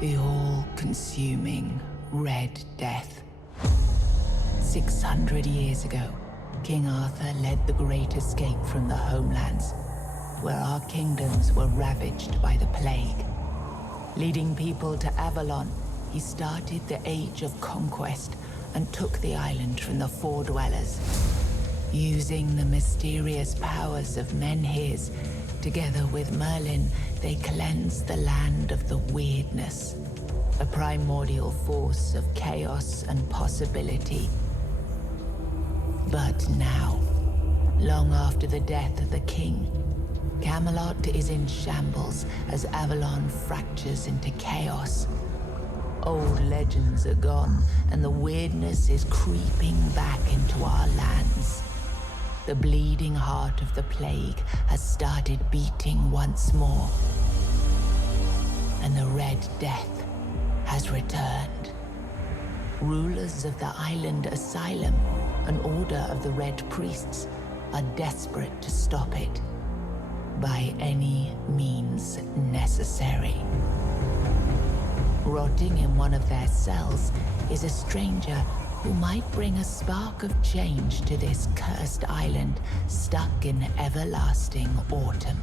The all-consuming Red Death. 600 years ago, King Arthur led the Great Escape from the homelands, where our kingdoms were ravaged by the plague. Leading people to Avalon, he started the Age of Conquest and took the island from the Four Dwellers. Using the mysterious powers of Menhirs, together with Merlin, they cleansed the land of the weirdness, a primordial force of chaos and possibility. But now, long after the death of the king, Camelot is in shambles as Avalon fractures into chaos. Old legends are gone, and the weirdness is creeping back into our lands. The bleeding heart of the plague has started beating once more, and the Red Death has returned. Rulers of the Island Asylum, an order of the Red Priests, are desperate to stop it by any means necessary. Rotting in one of their cells is a stranger who might bring a spark of change to this cursed island stuck in everlasting autumn.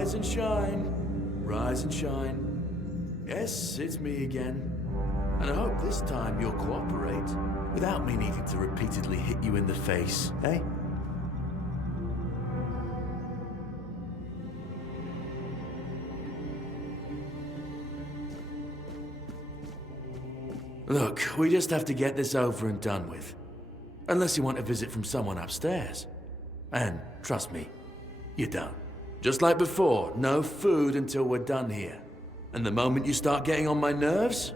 Rise and shine. Rise and shine. Yes, it's me again. And I hope this time you'll cooperate, without me needing to repeatedly hit you in the face, eh? Look, we just have to get this over and done with. Unless you want a visit from someone upstairs. And trust me, you don't. Just like before, no food until we're done here. And the moment you start getting on my nerves,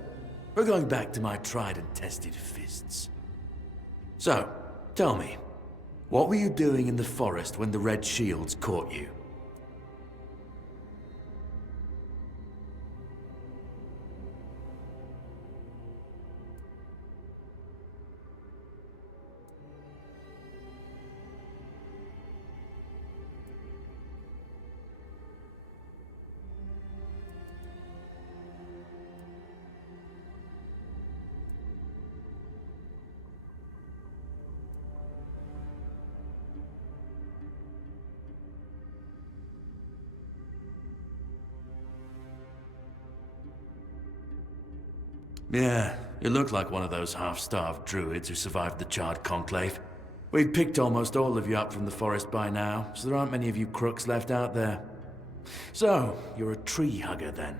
we're going back to my tried and tested fists. So, tell me, what were you doing in the forest when the Red Shields caught you? Yeah, you look like one of those half-starved druids who survived the Charred Conclave. We'd picked almost all of you up from the forest by now, so there aren't many of you crooks left out there. So, you're a tree hugger then?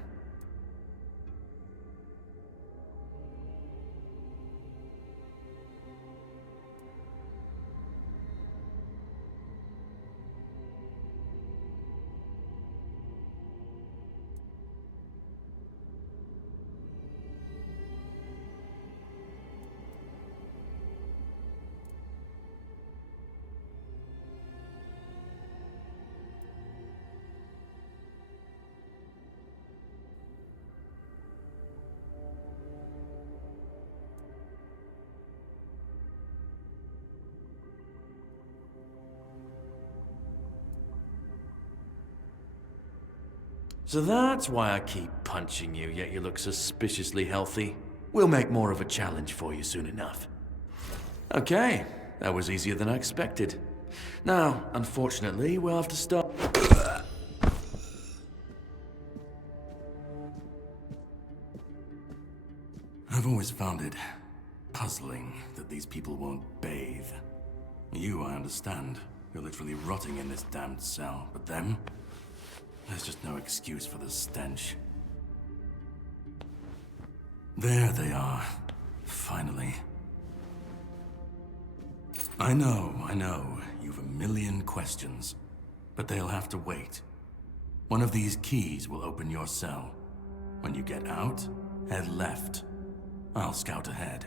So that's why I keep punching you, yet you look suspiciously healthy. We'll make more of a challenge for you soon enough. Okay, that was easier than I expected. Now, unfortunately, we'll have to start... I've always found it puzzling that these people won't bathe. You, I understand. You're literally rotting in this damned cell, but them? There's just no excuse for the stench. There they are. Finally. I know. You've a million questions. But they'll have to wait. One of these keys will open your cell. When you get out, head left. I'll scout ahead.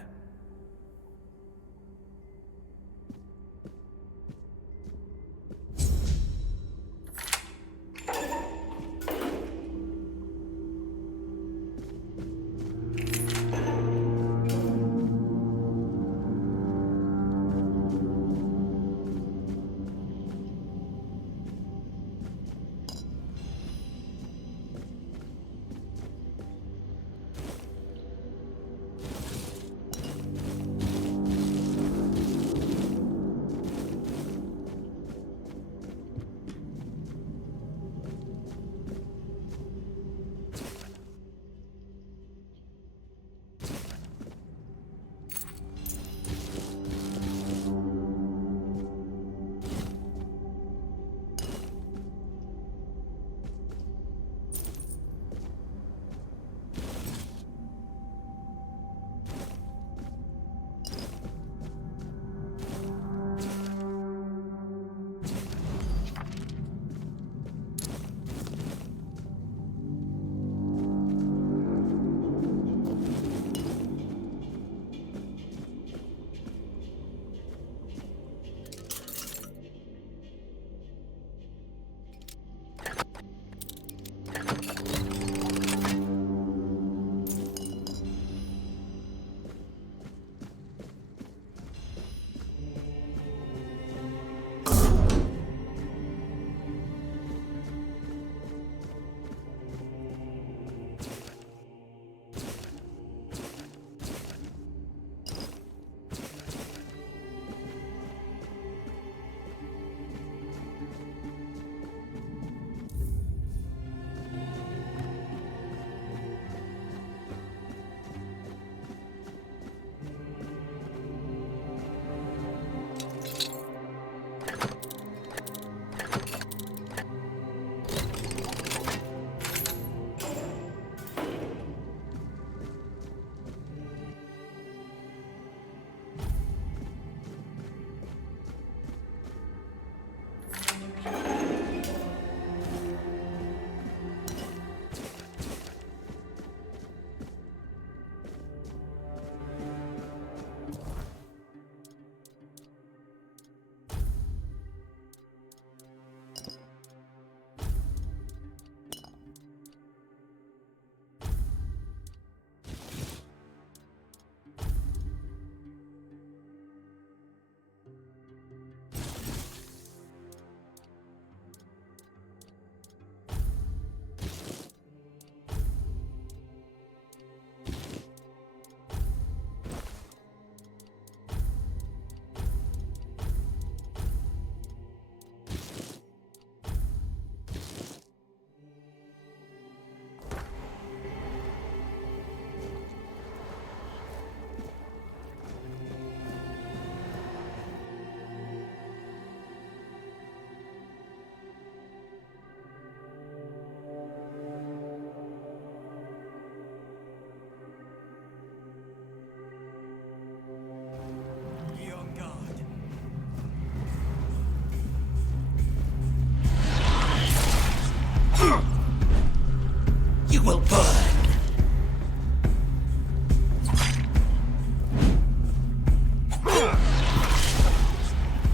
will burn.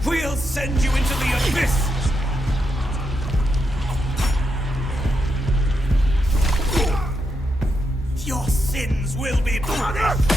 We'll send you into the abyss! Your sins will be punished!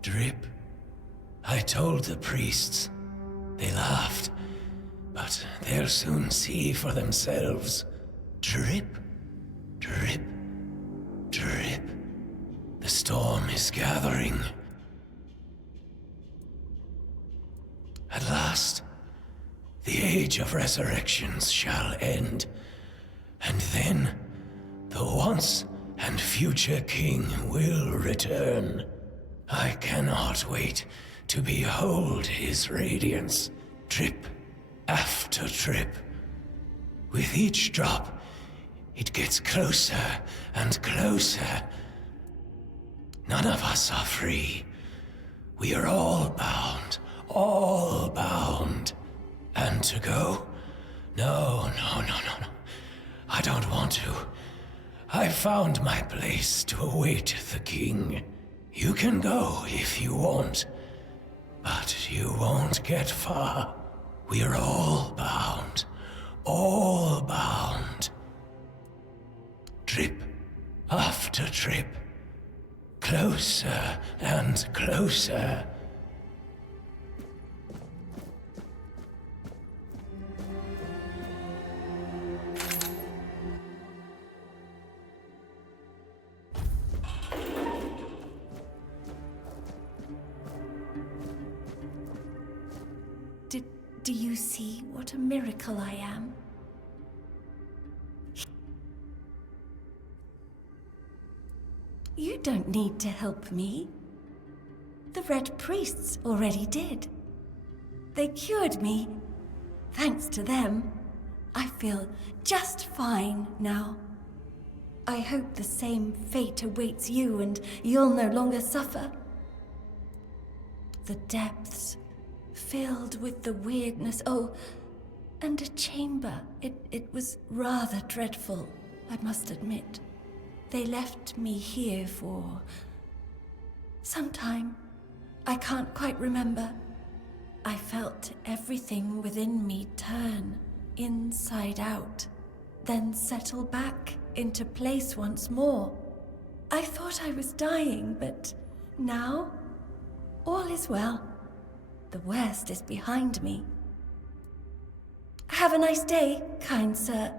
Drip. I told the priests. They laughed. But they'll soon see for themselves. Drip. Drip. Drip. The storm is gathering. At last, the age of resurrections shall end. And then, the once and future king will return. I cannot wait to behold his radiance, drip after drip. With each drop, it gets closer and closer. None of us are free. We are all bound, all bound. And to go? No. I don't want to. I found my place to await the king. You can go if you want, but you won't get far. We're all bound, all bound. Trip after trip, closer and closer. Do you see what a miracle I am? You don't need to help me. The Red Priests already did. They cured me. Thanks to them, I feel just fine now. I hope the same fate awaits you and you'll no longer suffer. The depths, filled with the weirdness. Oh, and a chamber. It was rather dreadful, I must admit. They left me here for some time. I can't quite remember. I felt everything within me turn inside out, then settle back into place once more. I thought I was dying, but now all is well. The worst is behind me. Have a nice day, kind sir.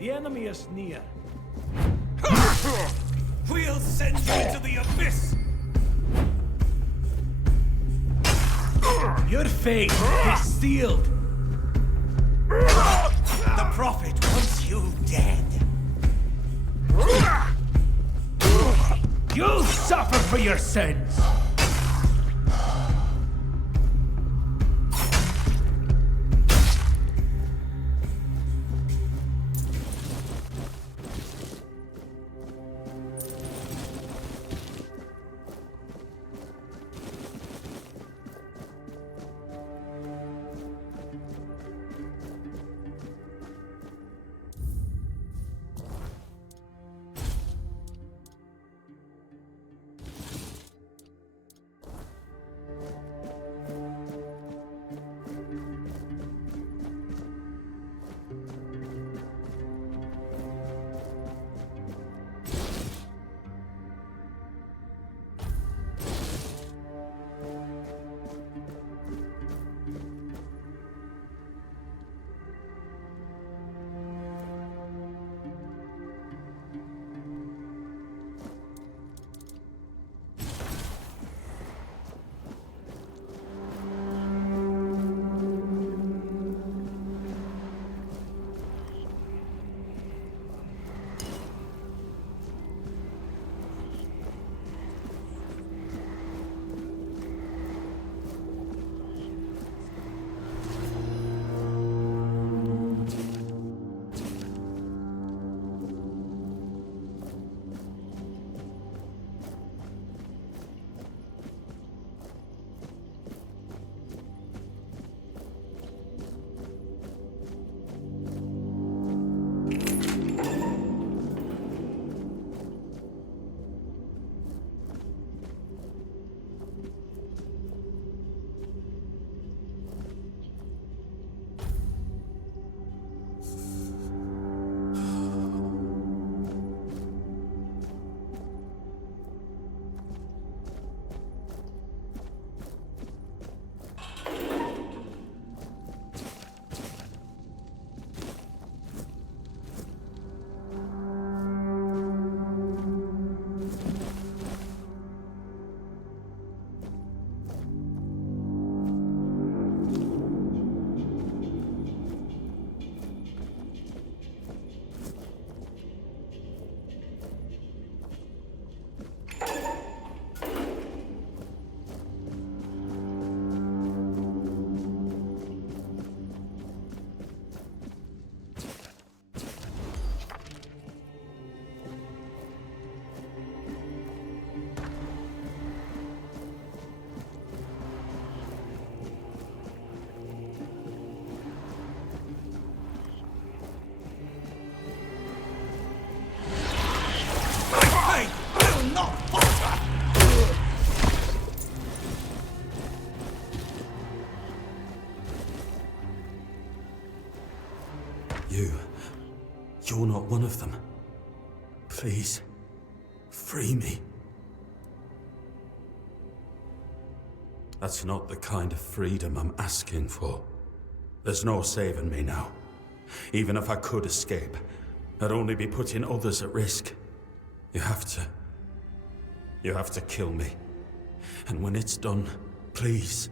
The enemy is near. We'll send you into the abyss! Your fate is sealed! The Prophet wants you dead. You'll suffer for your sins! of them. Please, free me. That's not the kind of freedom I'm asking for. There's no saving me now. Even if I could escape, I'd only be putting others at risk. You have to kill me. And when it's done, please,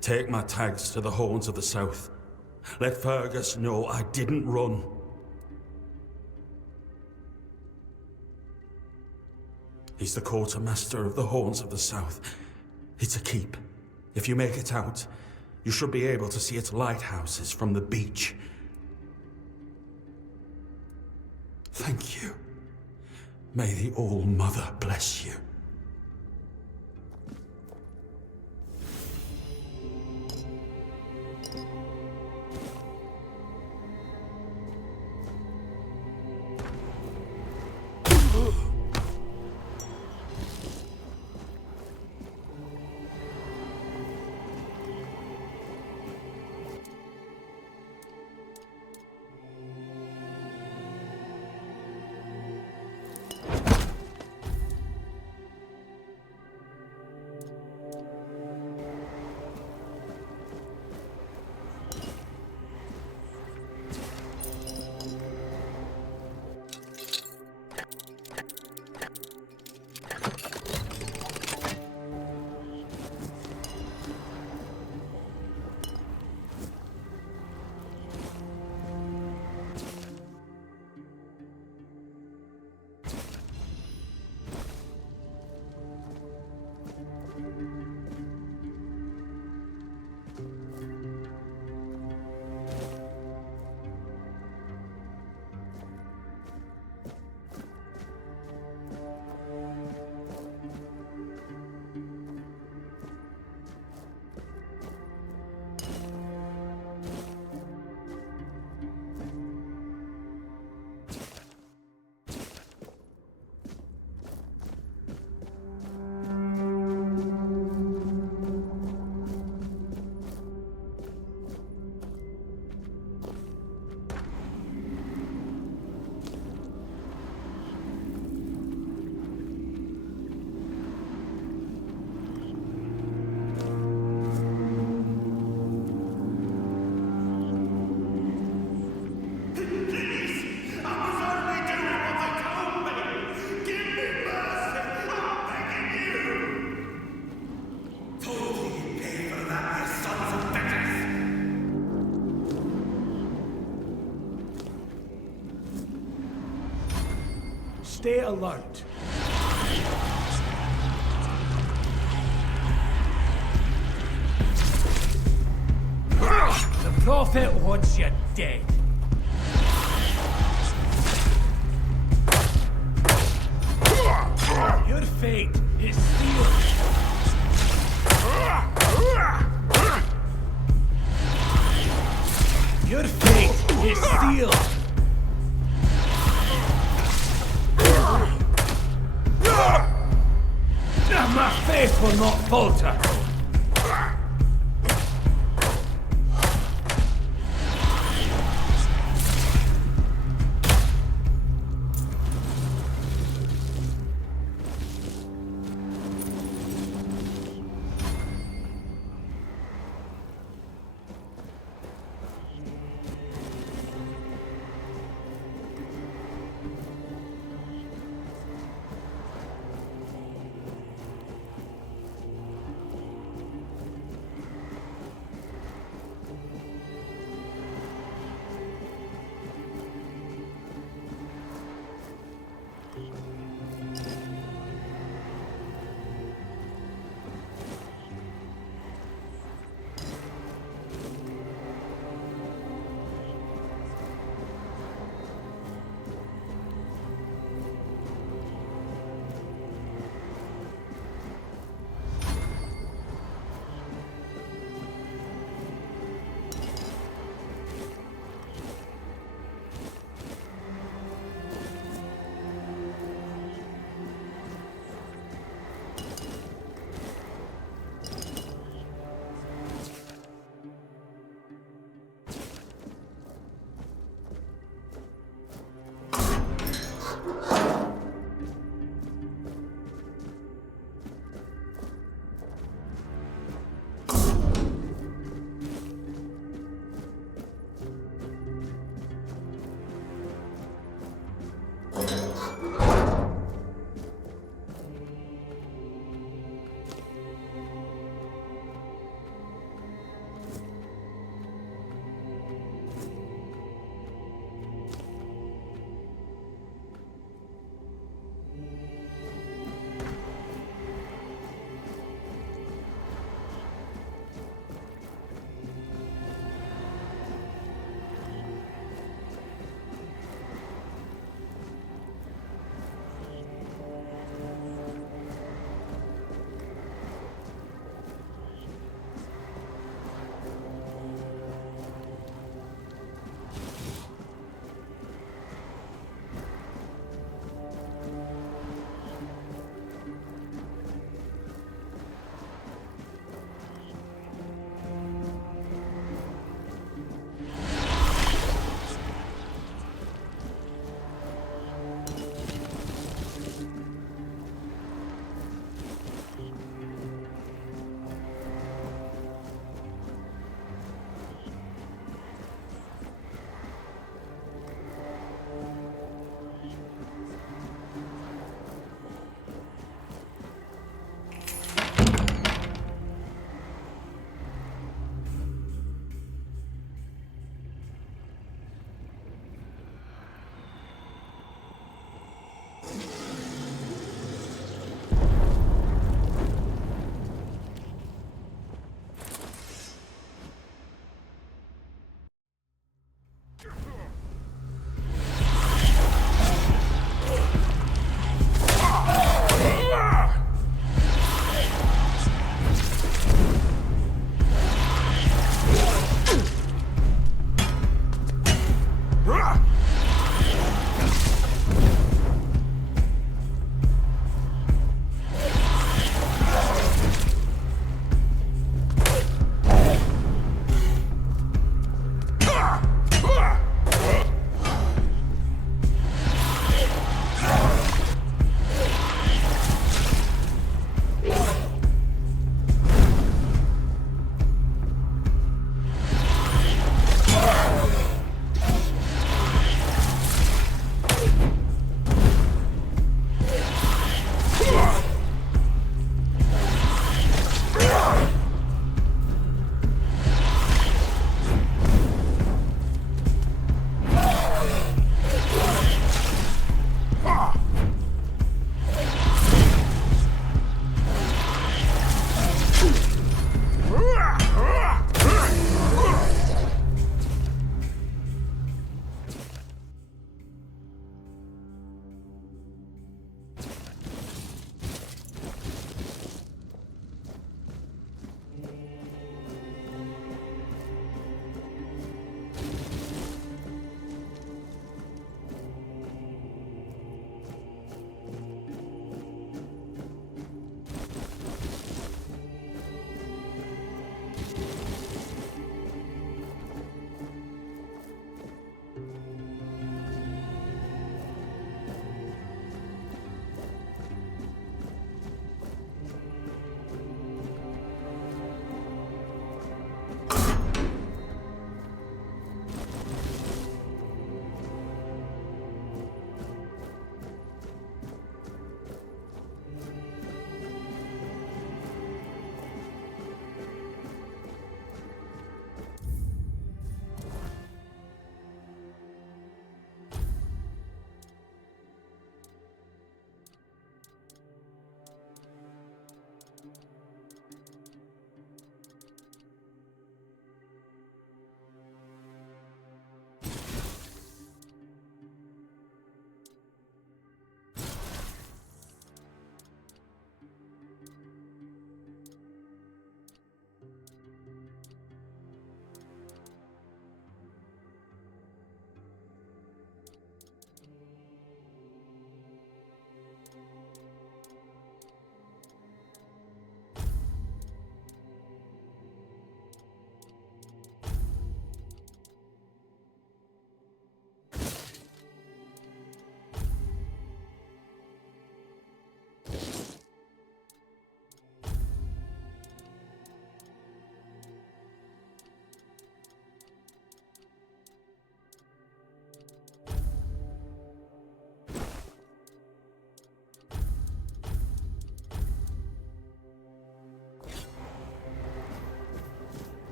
take my tags to the Horns of the South. Let Fergus know I didn't run. He's the quartermaster of the Horns of the South. It's a keep. If you make it out, you should be able to see its lighthouses from the beach. Thank you. May the All-Mother bless you. Stay alert. The Prophet wants you dead. Your fate is sealed. Your fate is sealed. My faith will not falter.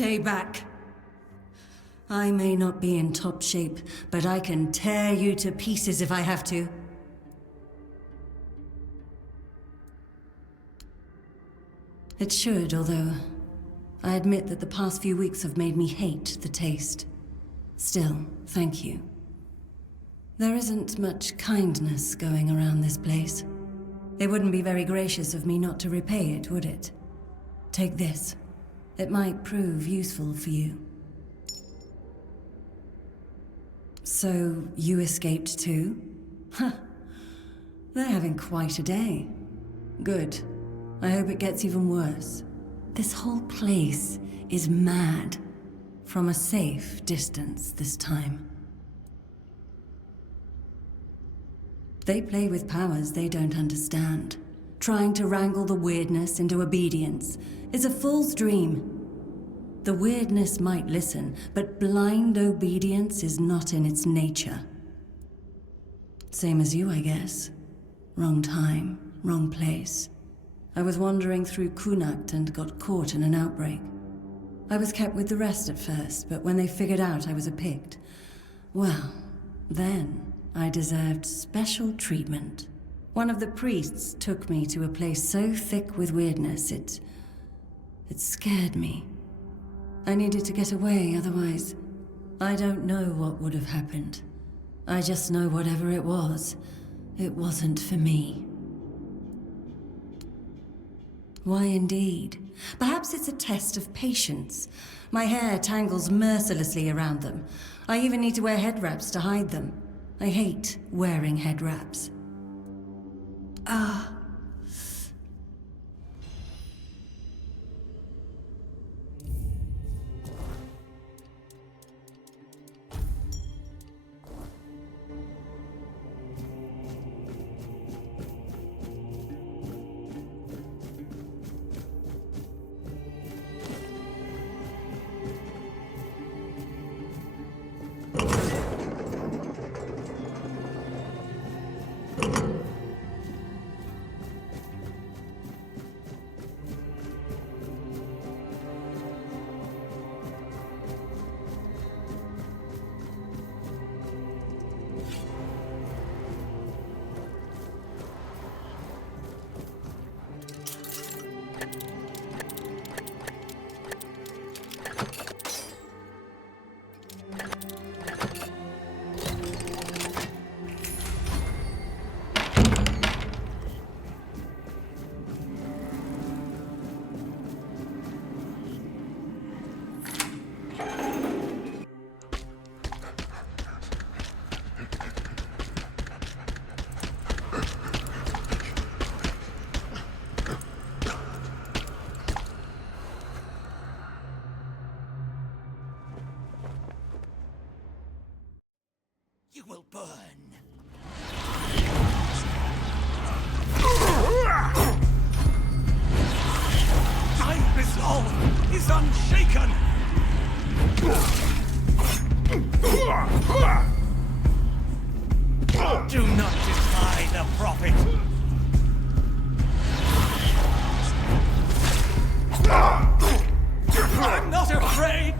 Stay back. I may not be in top shape, but I can tear you to pieces if I have to. It should, although I admit that the past few weeks have made me hate the taste. Still, thank you. There isn't much kindness going around this place. It wouldn't be very gracious of me not to repay it, would it? Take this. It might prove useful for you. So, you escaped too? Huh. They're having quite a day. Good. I hope it gets even worse. This whole place is mad. From a safe distance this time. They play with powers they don't understand. Trying to wrangle the weirdness into obedience is a fool's dream. The weirdness might listen, but blind obedience is not in its nature. Same as you, I guess. Wrong time, wrong place. I was wandering through Kunakt and got caught in an outbreak. I was kept with the rest at first, but when they figured out I was a Pict, well, then I deserved special treatment. One of the priests took me to a place so thick with weirdness, it scared me. I needed to get away, otherwise, I don't know what would have happened. I just know whatever it wasn't for me. Why indeed? Perhaps it's a test of patience. My hair tangles mercilessly around them. I even need to wear head wraps to hide them. I hate wearing head wraps. You will burn. My resolve is unshaken! Do not defy the prophet! I'm not afraid!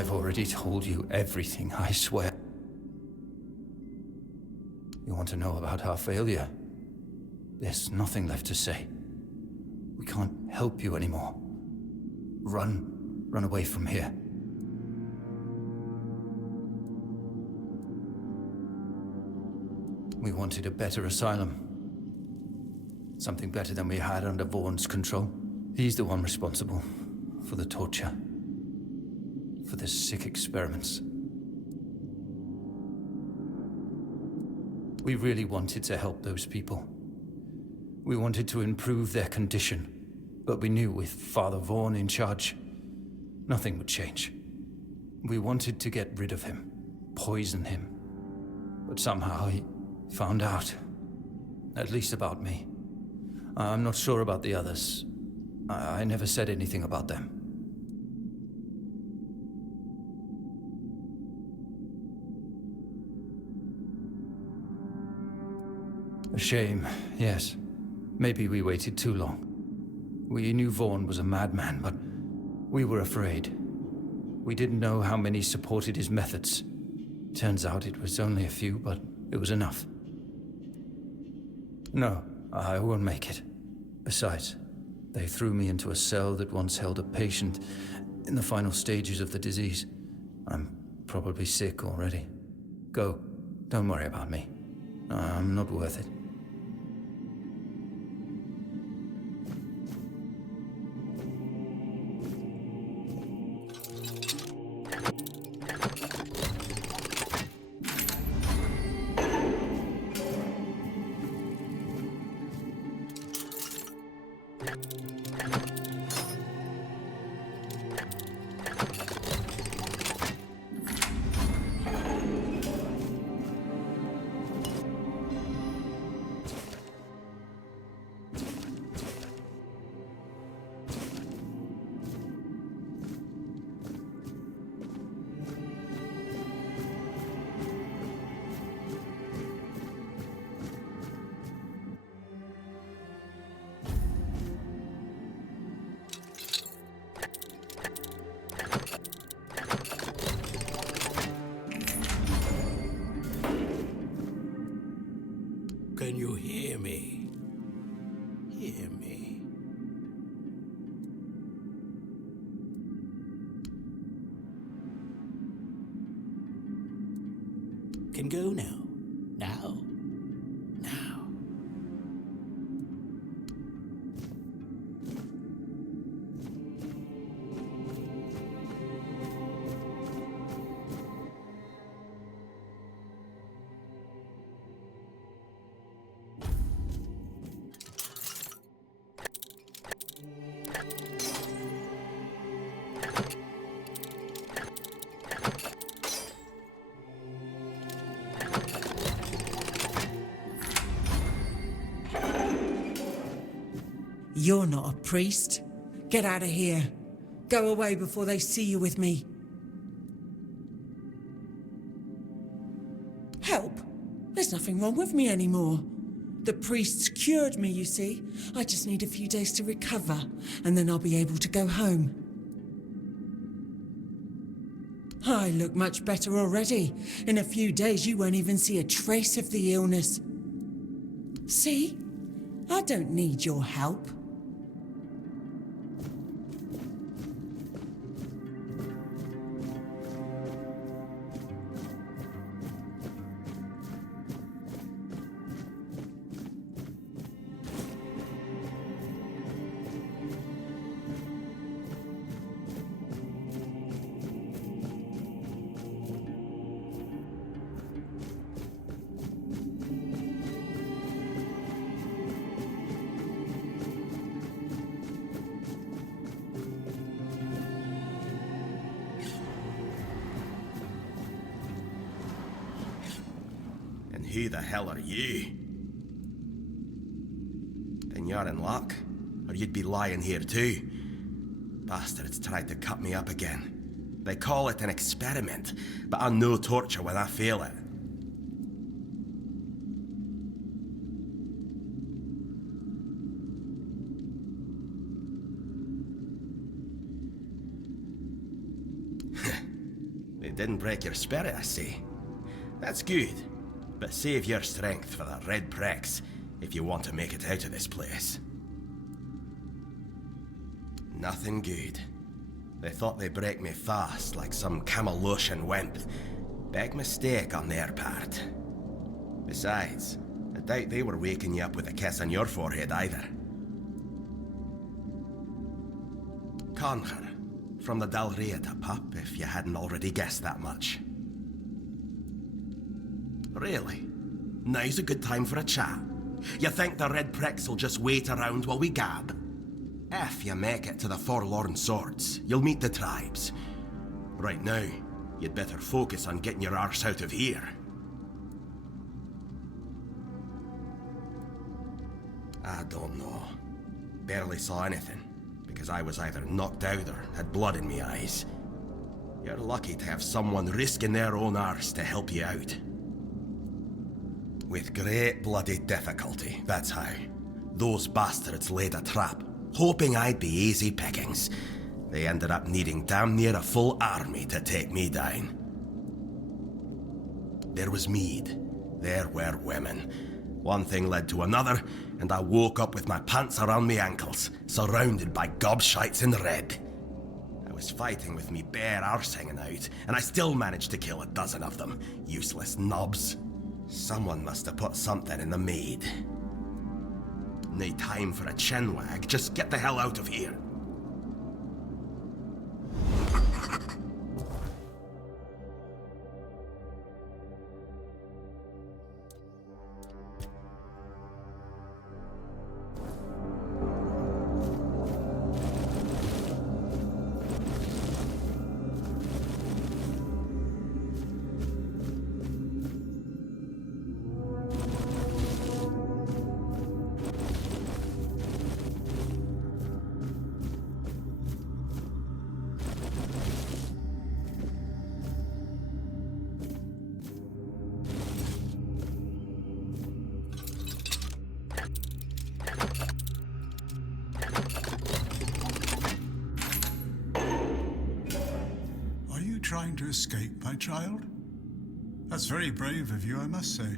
I've already told you everything, I swear. You want to know about our failure? There's nothing left to say. We can't help you anymore. Run away from here. We wanted a better asylum. Something better than we had under Vaughn's control. He's the one responsible for the torture, for the sick experiments. We really wanted to help those people. We wanted to improve their condition, but we knew with Father Vaughn in charge, nothing would change. We wanted to get rid of him, poison him, but somehow he found out, at least about me. I'm not sure about the others. I never said anything about them. A shame, yes. Maybe we waited too long. We knew Vaughn was a madman, but we were afraid. We didn't know how many supported his methods. Turns out it was only a few, but it was enough. No, I won't make it. Besides, they threw me into a cell that once held a patient in the final stages of the disease. I'm probably sick already. Go. Don't worry about me. I'm not worth it. Can you hear me? Hear me. Can go now. Now. Now. You're not a priest. Get out of here. Go away before they see you with me. Help? There's nothing wrong with me anymore. The priests cured me, you see. I just need a few days to recover, and then I'll be able to go home. I look much better already. In a few days, you won't even see a trace of the illness. See? I don't need your help. Who the hell are you? Then you're in luck, or you'd be lying here too. Bastards tried to cut me up again. They call it an experiment, but I know torture when I feel it. didn't break your spirit, I see. That's good. But save your strength for the red pricks if you want to make it out of this place. Nothing good. They thought they'd break me fast, like some Camalosian wimp. Big mistake on their part. Besides, I doubt they were waking you up with a kiss on your forehead either. Conquer, from the Dalriata pup, if you hadn't already guessed that much. Really? Now's a good time for a chat. You think the red pricks will just wait around while we gab? If you make it to the Forlorn Swords, you'll meet the tribes. Right now, you'd better focus on getting your arse out of here. I don't know. Barely saw anything, because I was either knocked out or had blood in me eyes. You're lucky to have someone risking their own arse to help you out. With great bloody difficulty, that's how. Those bastards laid a trap, hoping I'd be easy pickings. They ended up needing damn near a full army to take me down. There was mead. There were women. One thing led to another, and I woke up with my pants around my ankles, surrounded by gobshites in red. I was fighting with me bare arse hanging out, and I still managed to kill a dozen of them. Useless knobs. Someone must have put something in the mead. No time for a chinwag, just get the hell out of here. Trying to escape, my child? That's very brave of you, I must say.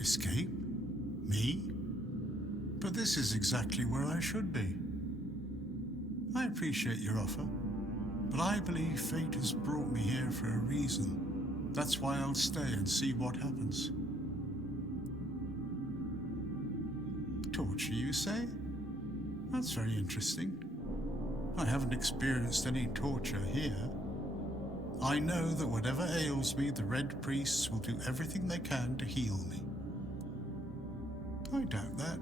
Escape? Me? But this is exactly where I should be. I appreciate your offer, but I believe fate has brought me here for a reason. That's why I'll stay and see what happens. Torture, you say? That's very interesting. I haven't experienced any torture here. I know that whatever ails me, the Red Priests will do everything they can to heal me. I doubt that.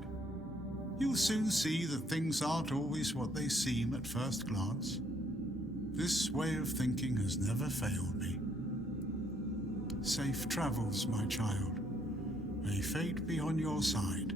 You'll soon see that things aren't always what they seem at first glance. This way of thinking has never failed me. Safe travels, my child. May fate be on your side.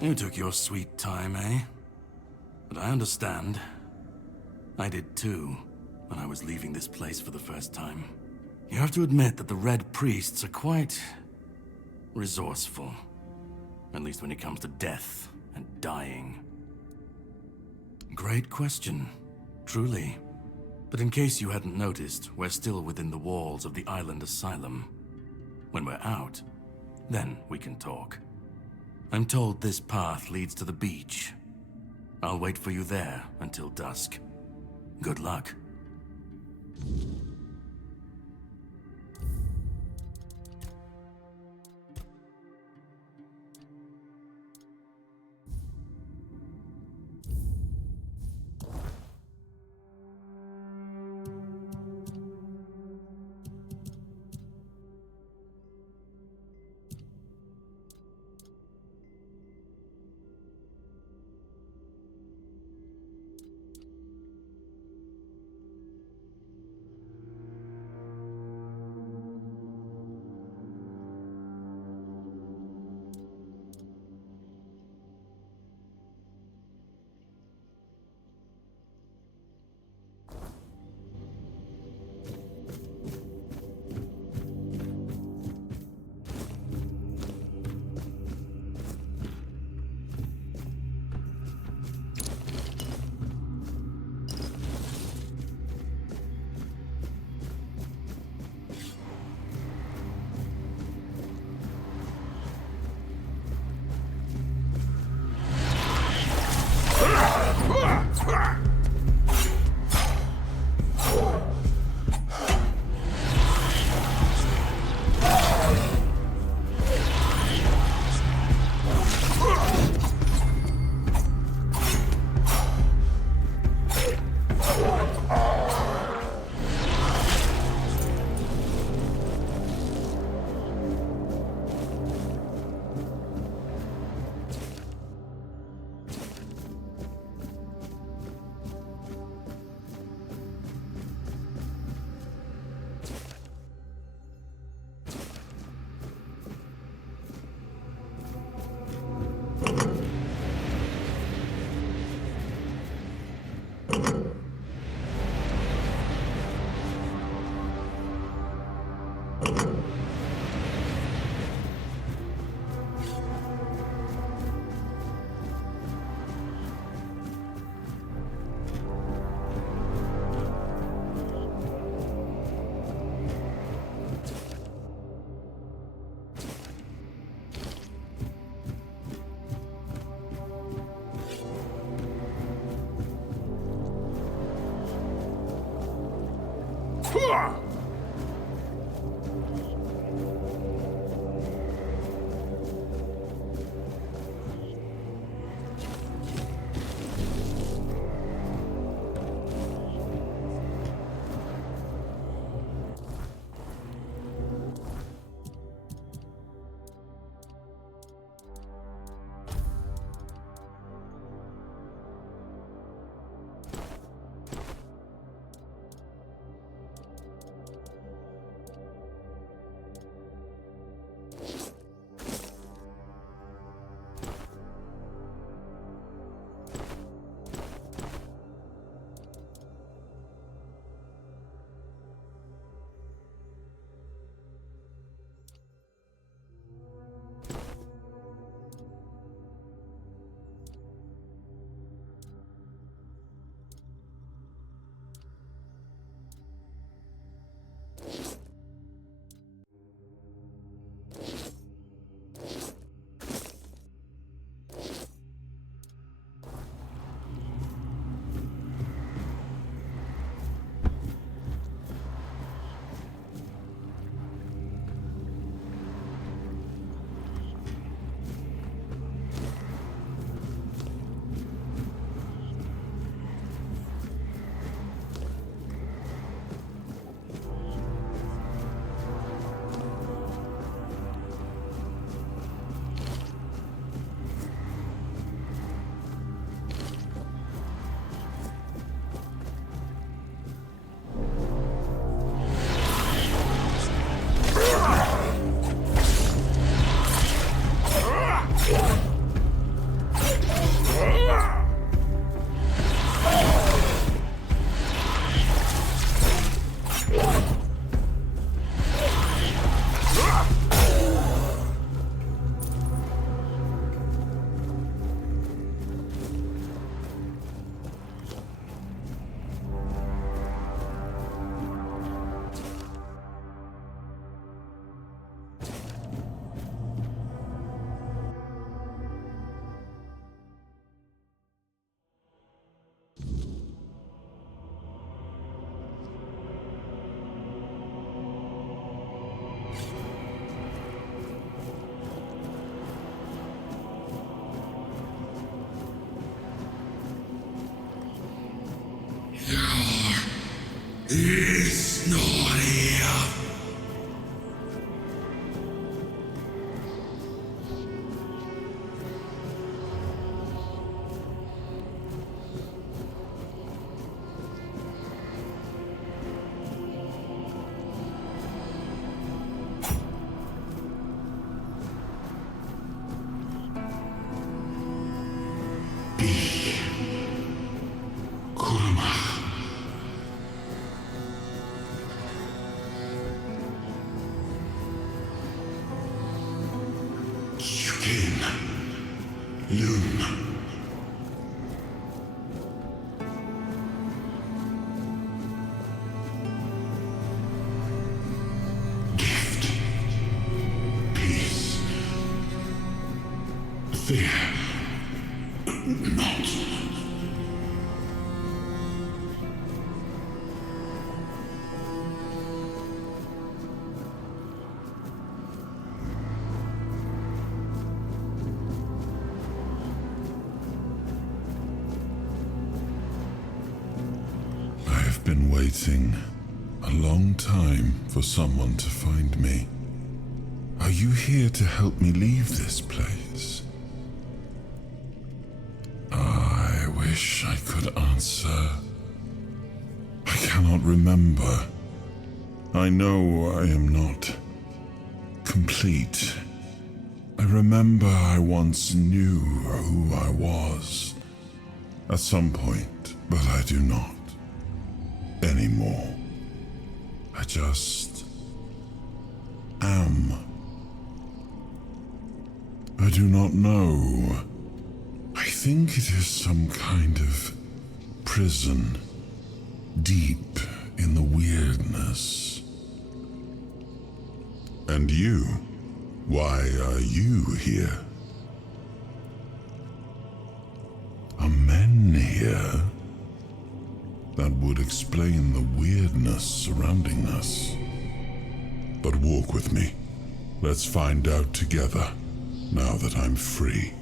You took your sweet time, eh? But I understand. I did too, when I was leaving this place for the first time. You have to admit that the Red Priests are quite resourceful. At least when it comes to death and dying. Great question, truly. But in case you hadn't noticed, we're still within the walls of the Island Asylum. When we're out, then we can talk. I'm told this path leads to the beach. I'll wait for you there until dusk. Good luck. It's not here. Been waiting a long time for someone to find me. Are you here to help me leave this place? I wish I could answer. I cannot remember. I know I am not complete. I remember I once knew who I was at some point, but I do not anymore. I just am. I do not know. I think it is some kind of prison, deep in the weirdness. And you? Why are you here? Are men here? That would explain the weirdness surrounding us. But walk with me. Let's find out together, now that I'm free.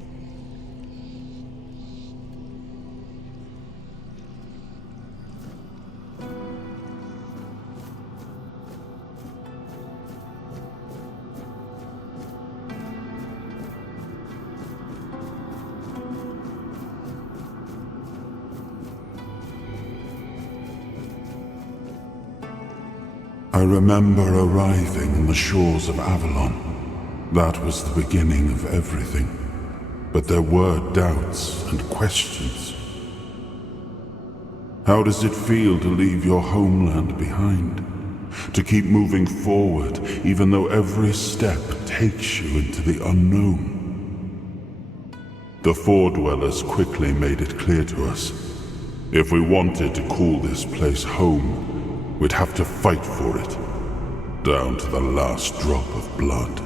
I remember arriving on the shores of Avalon. That was the beginning of everything. But there were doubts and questions. How does it feel to leave your homeland behind? To keep moving forward, even though every step takes you into the unknown? The Four Dwellers quickly made it clear to us. If we wanted to call this place home, we'd have to fight for it, down to the last drop of blood.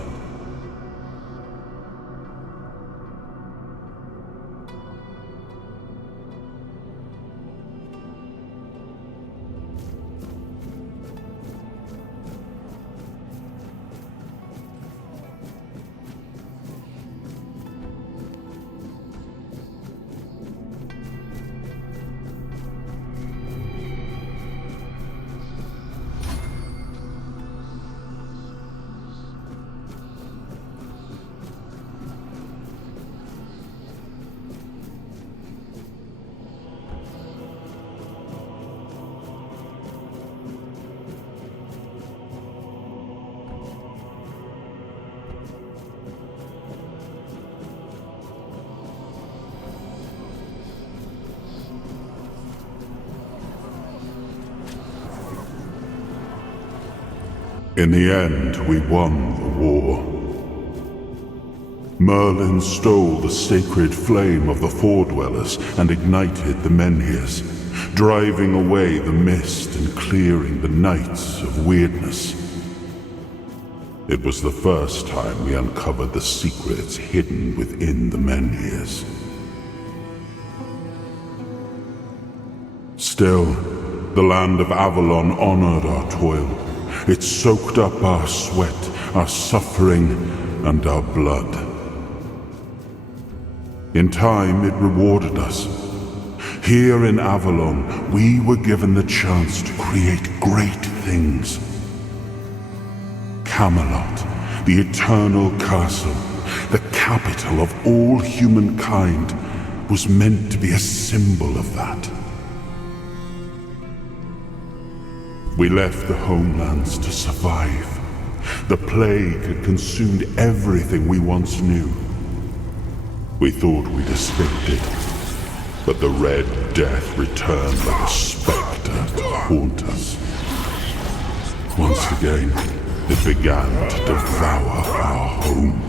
In the end, we won the war. Merlin stole the sacred flame of the Four Dwellers and ignited the Menhirs, driving away the mist and clearing the nights of weirdness. It was the first time we uncovered the secrets hidden within the Menhirs. Still, the land of Avalon honored our toil. It soaked up our sweat, our suffering, and our blood. In time, it rewarded us. Here in Avalon, we were given the chance to create great things. Camelot, the eternal castle, the capital of all humankind, was meant to be a symbol of that. We left the homelands to survive. The plague had consumed everything we once knew. We thought we'd escaped it, but the Red Death returned like a spectre to haunt us. Once again, it began to devour our home.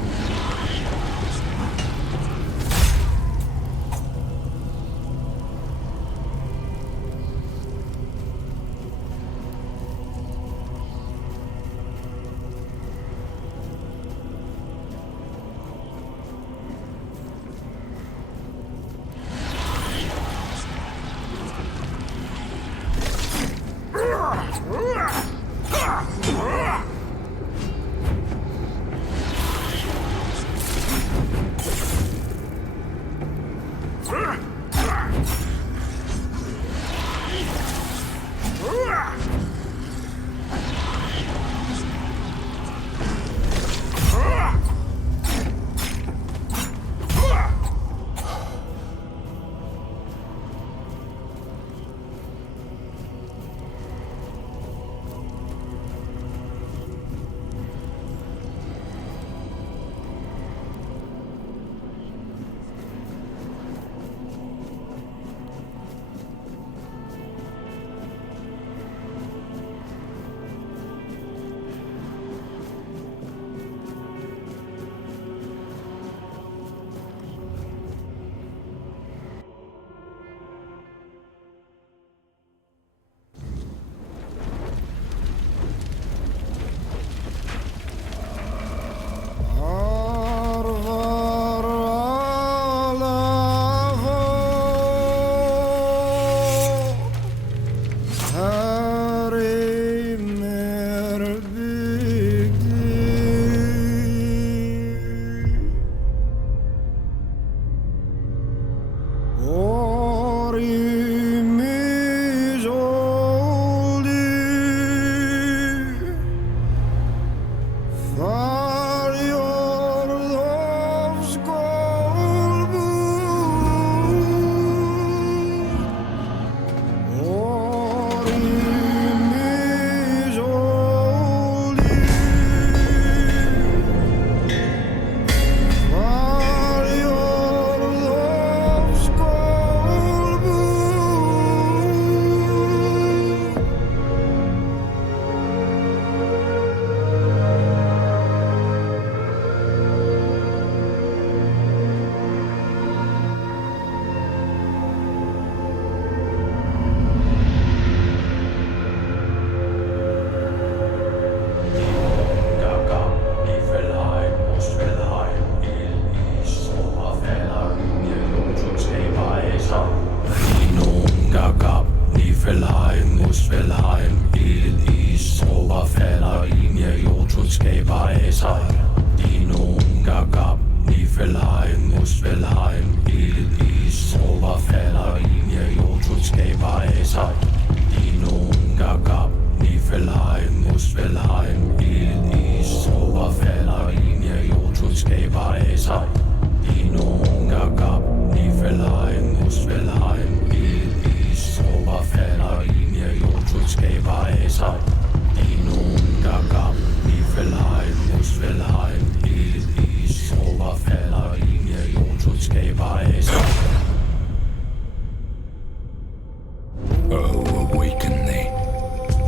Oh, awaken thee,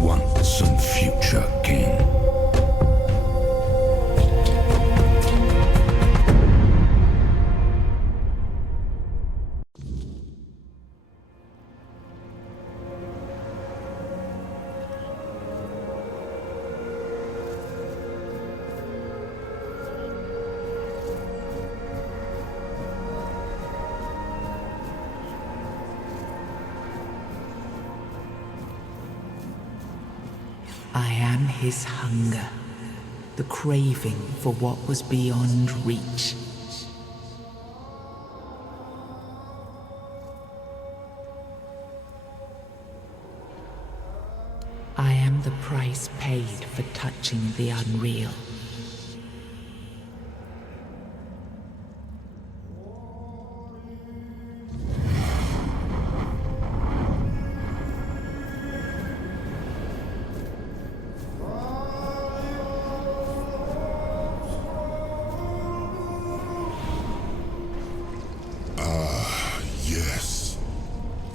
once and future king. I am his hunger, the craving for what was beyond reach. am the price paid for touching the unreal. Yes,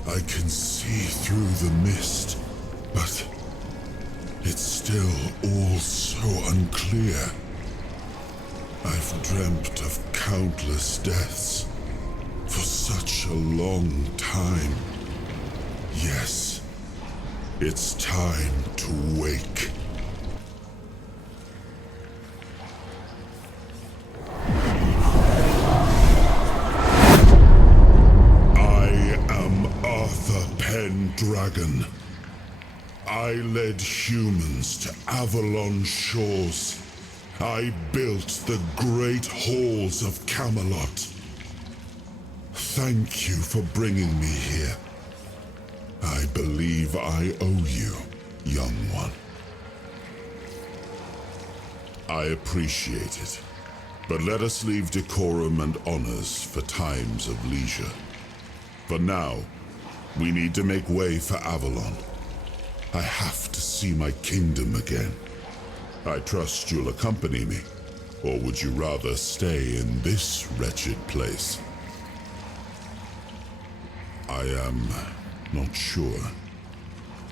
I can see through the mist, but it's still all so unclear. I've dreamt of countless deaths for such a long time. Yes, it's time to wake. Dragon. I led humans to Avalon shores. I built the great halls of Camelot. Thank you for bringing me here. I believe I owe you, young one. I appreciate it, but let us leave decorum and honors for times of leisure. For now, we need to make way for Avalon. I have to see my kingdom again. I trust you'll accompany me, or would you rather stay in this wretched place? I am not sure.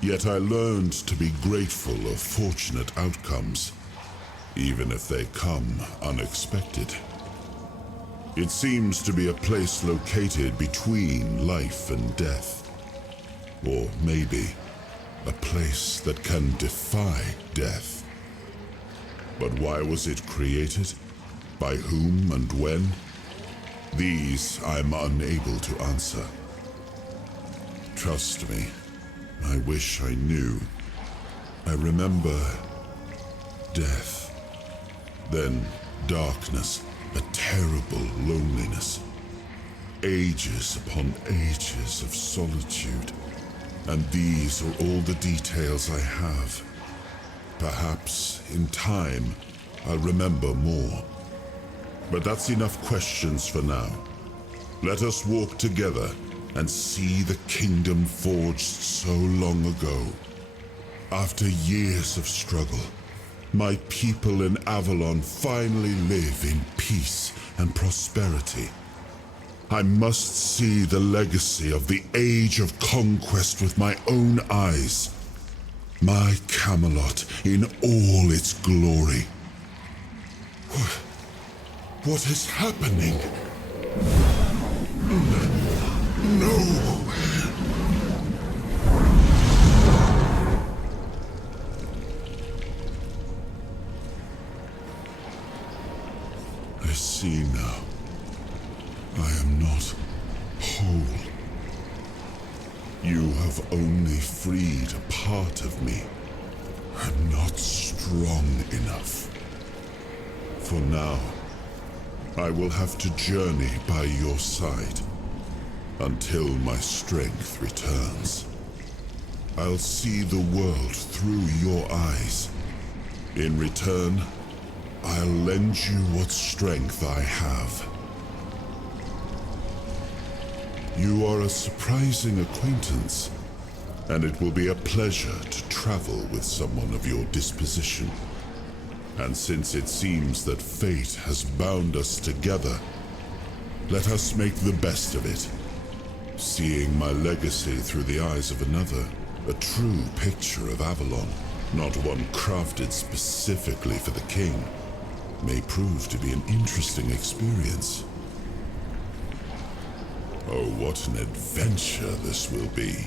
Yet I learned to be grateful of fortunate outcomes, even if they come unexpected. It seems to be a place located between life and death. Or maybe a place that can defy death. But why was it created? By whom and when? These I'm unable to answer. Trust me, I wish I knew. I remember death, then darkness, a terrible loneliness, ages upon ages of solitude. And these are all the details I have. Perhaps, in time, I'll remember more. But that's enough questions for now. Let us walk together and see the kingdom forged so long ago. After years of struggle, my people in Avalon finally live in peace and prosperity. I must see the legacy of the Age of Conquest with my own eyes. My Camelot in all its glory. What is happening? No! I see now. I am not whole. You have only freed a part of me. I'm not strong enough. For now, I will have to journey by your side until my strength returns. I'll see the world through your eyes. In return, I'll lend you what strength I have. You are a surprising acquaintance, and it will be a pleasure to travel with someone of your disposition. And since it seems that fate has bound us together, let us make the best of it. Seeing my legacy through the eyes of another, a true picture of Avalon, not one crafted specifically for the king, may prove to be an interesting experience. Oh, what an adventure this will be.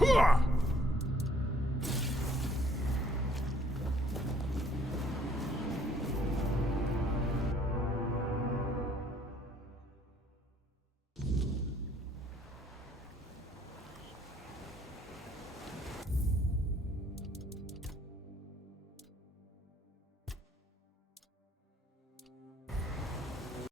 Ha!